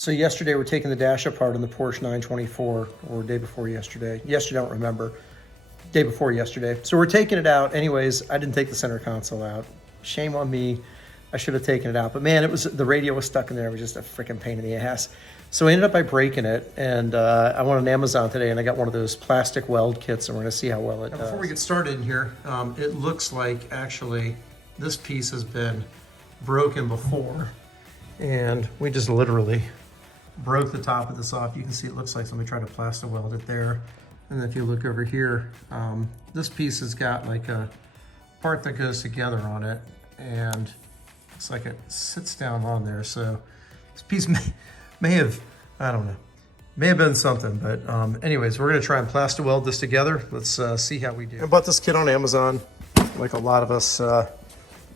So yesterday we're taking the dash apart on the Porsche 924, or day before yesterday. Yesterday, I don't remember. Day before yesterday. So we're taking it out. Anyways, I didn't take the center console out. Shame on me. I should have taken it out. But man, the radio was stuck in there. It was just a freaking pain in the ass. So I ended up by breaking it, and I went on Amazon today, and I got one of those plastic weld kits, and we're gonna see how well it does. Before we get started in here, it looks like actually this piece has been broken before, and we just literally broke the top of this off. You can see it looks like somebody tried to plaster weld it there. And then if you look over here, this piece has got like a part that goes together on it, and it's like it sits down on there. So this piece may have, I don't know, may have been something, but anyways, we're gonna try and plaster weld this together. Let's see how we do. I bought this kit on Amazon, like a lot of us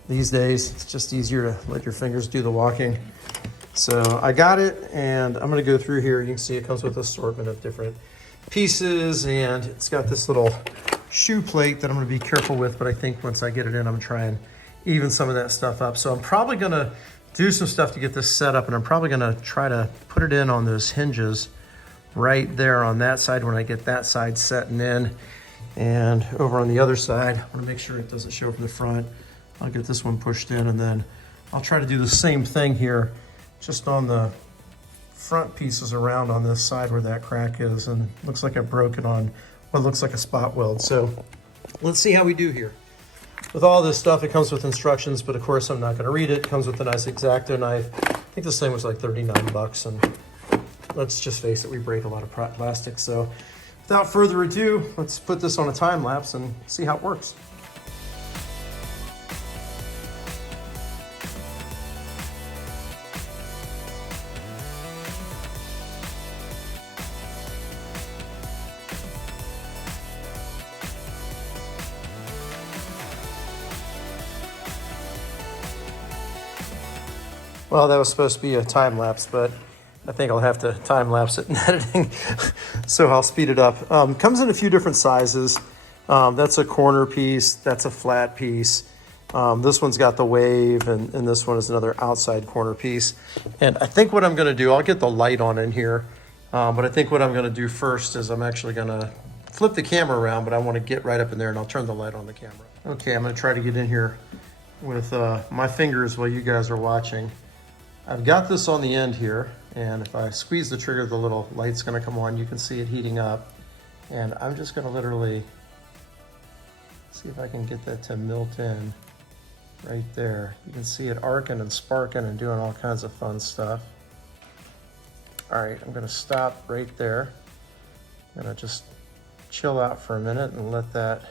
these days. It's just easier to let your fingers do the walking. So I got it, and I'm gonna go through here. You can see it comes with an assortment of different pieces, and it's got this little shoe plate that I'm gonna be careful with, but I think once I get it in, I'm gonna try and even some of that stuff up. So I'm probably gonna do some stuff to get this set up, and I'm probably gonna try to put it in on those hinges right there on that side when I get that side setting in. And over on the other side, I wanna make sure it doesn't show from the front. I'll get this one pushed in, and then I'll try to do the same thing here just on the front pieces around on this side where that crack is, and it looks like I broke it on what looks like a spot weld. So let's see how we do here. With all this stuff, it comes with instructions, but of course I'm not gonna read it. It comes with a nice X-Acto knife. I think this thing was like 39 bucks, and let's just face it, we break a lot of plastic. So without further ado, let's put this on a time lapse and see how it works. Well, that was supposed to be a time lapse, but I think I'll have to time lapse it in editing, so I'll speed it up. Comes in a few different sizes. That's a corner piece, that's a flat piece. This one's got the wave, and this one is another outside corner piece. And I think what I'm gonna do, I'll get the light on in here, but I think what I'm gonna do first is I'm actually gonna flip the camera around, but I wanna get right up in there, and I'll turn the light on the camera. Okay, I'm gonna try to get in here with my fingers while you guys are watching. I've got this on the end here, and if I squeeze the trigger, the little light's gonna come on. You can see it heating up, and I'm just gonna literally see if I can get that to melt in right there. You can see it arcing and sparking and doing all kinds of fun stuff. All right, I'm gonna stop right there. I'm gonna just chill out for a minute and let that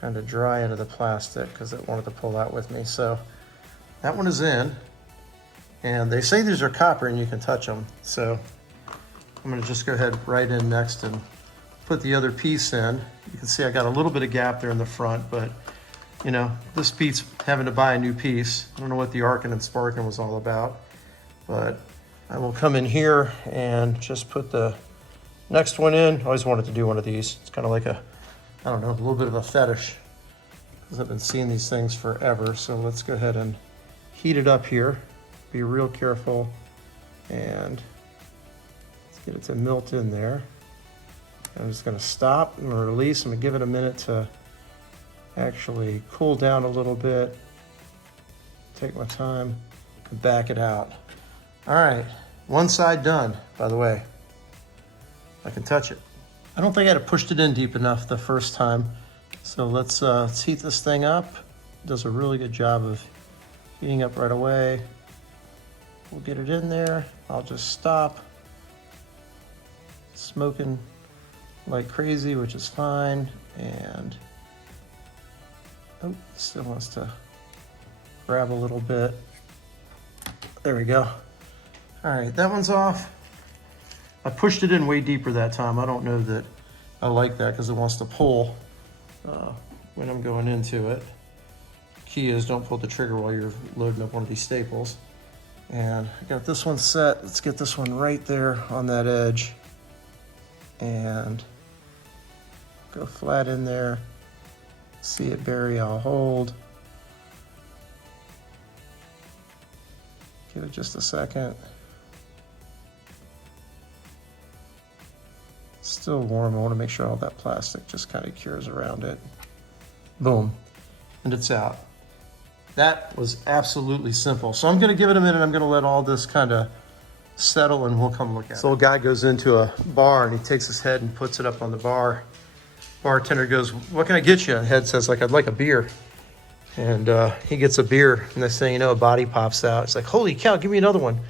kind of dry into the plastic, because it wanted to pull out with me. So that one is in. And they say these are copper and you can touch them. So I'm gonna just go ahead right in next and put the other piece in. You can see I got a little bit of gap there in the front, but you know, this beats having to buy a new piece. I don't know what the arcing and sparking was all about, but I will come in here and just put the next one in. I always wanted to do one of these. It's kind of like a, I don't know, a little bit of a fetish, because I've been seeing these things forever. So let's go ahead and heat it up here. Be real careful, and let's get it to melt in there. I'm just gonna stop and release. I'm gonna give it a minute to actually cool down a little bit. Take my time and back it out. All right, one side done, by the way. I can touch it. I don't think I'd have pushed it in deep enough the first time. So let's heat this thing up. It does a really good job of heating up right away. We'll get it in there. I'll just stop. Smoking like crazy, which is fine. And oh, still wants to grab a little bit. There we go. All right, that one's off. I pushed it in way deeper that time. I don't know that I like that, because it wants to pull when I'm going into it. Key is don't pull the trigger while you're loading up one of these staples. And I got this one set. Let's get this one right there on that edge and go flat in there. See it bury, I'll hold. Give it just a second. still warm. I want to make sure all that plastic just kind of cures around it. Boom, and it's out. That was absolutely simple. So I'm gonna give it a minute. I'm gonna let all this kind of settle and we'll come look at it. So a guy goes into a bar and he takes his head and puts it up on the bar. Bartender goes, "What can I get you?" And head says, like, "I'd like a beer." And he gets a beer, and next thing you know, a body pops out. It's like, "Holy cow, give me another one."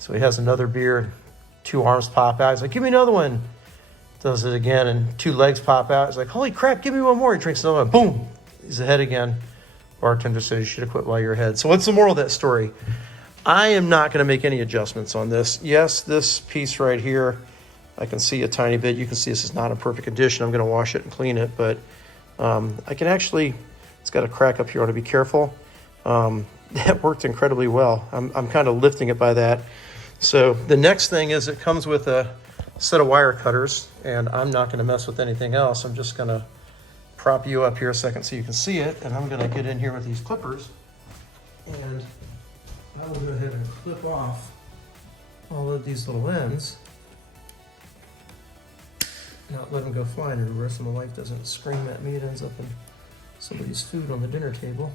So he has another beer, 2 arms pop out. He's like, "Give me another one." Does it again, and 2 legs pop out. He's like, "Holy crap, give me one more." He drinks another one. Boom, he's ahead again. Bartender says, "You should have quit while you're ahead." So what's the moral of that story? I am not going to make any adjustments on this. Yes, this piece right here, I can see a tiny bit. You can see this is not in perfect condition. I'm going to wash it and clean it, but I can actually, it's got a crack up here. I want to be careful. That worked incredibly well. I'm kind of lifting it by that. So the next thing is it comes with a set of wire cutters, and I'm not going to mess with anything else. I'm just going to prop you up here a second so you can see it, and I'm going to get in here with these clippers, and I will go ahead and clip off all of these little ends. Not let them go flying everywhere so my wife doesn't scream at me. It ends up in somebody's food on the dinner table.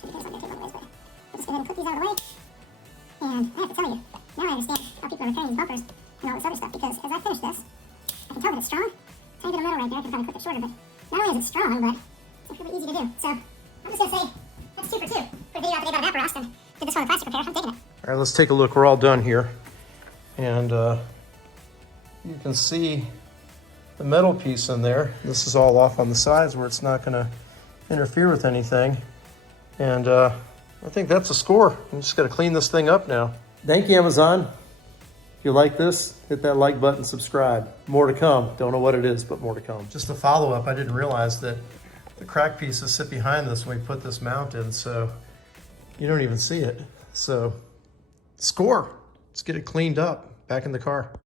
Just go ahead and clip these out of the way. And I have to tell you, now I understand how people are repairing these bumpers and all this other stuff, because as I finish this, I can tell that it's strong. Tiny bit of metal right there, I can probably clip it shorter, but not only is it strong, but it's incredibly easy to do. So I'm just going to say that's 2 for 2. For a video out today about Applerost and did this one with plastic repair, I'm taking it. All right, let's take a look. We're all done here. And you can see the metal piece in there. This is all off on the sides where it's not going to interfere with anything. And I think that's a score. I'm just got to clean this thing up now. Thank you, Amazon. If you like this, hit that like button, subscribe. More to come. Don't know what it is, but more to come. Just a follow-up, I didn't realize that the crack pieces sit behind this when we put this mount in, so you don't even see it. So, score. Let's get it cleaned up. Back in the car.